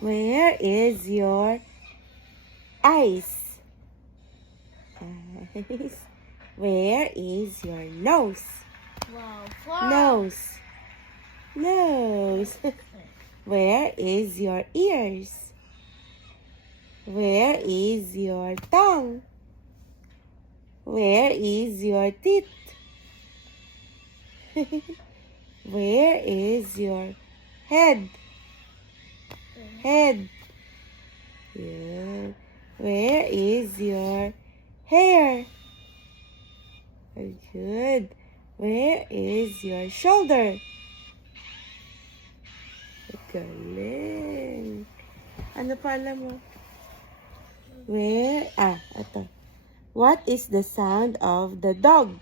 Where is your eyes? Eyes. Where is your nose? Wow. Nose. Nose. Where is your ears? Where is your tongue? Where is your teeth? Where is your head? Head. Yeah. Where is your hair? Very good. Where is your shoulder? Galing. Ano pala mo? Where? Ito. What is the sound of the dog?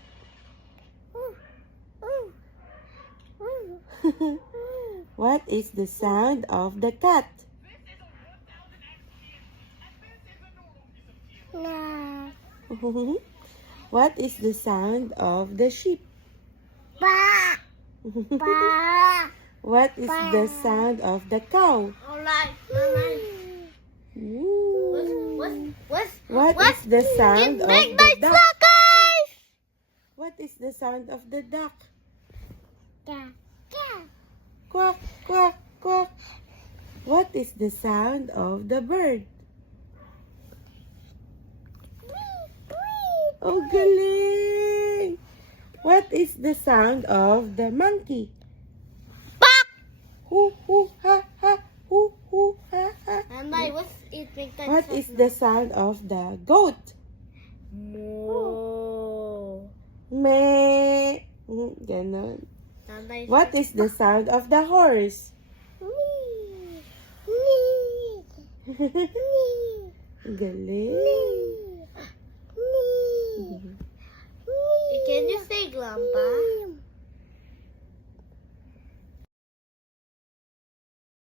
What is the sound of the cat? What is the sound of the sheep? What is the sound of the cow? What is the sound of the duck? What is the sound of the duck? Quack, quack, quack. What is the sound of the bird? Oh, galing! What is the sound of the monkey? Hoo, hoo, ha, ha, hoo, hoo, ha, ha. What is the sound of the goat? Moo. Meh. Ganon. What is the sound of the horse? Galing. Can you say Grandpa?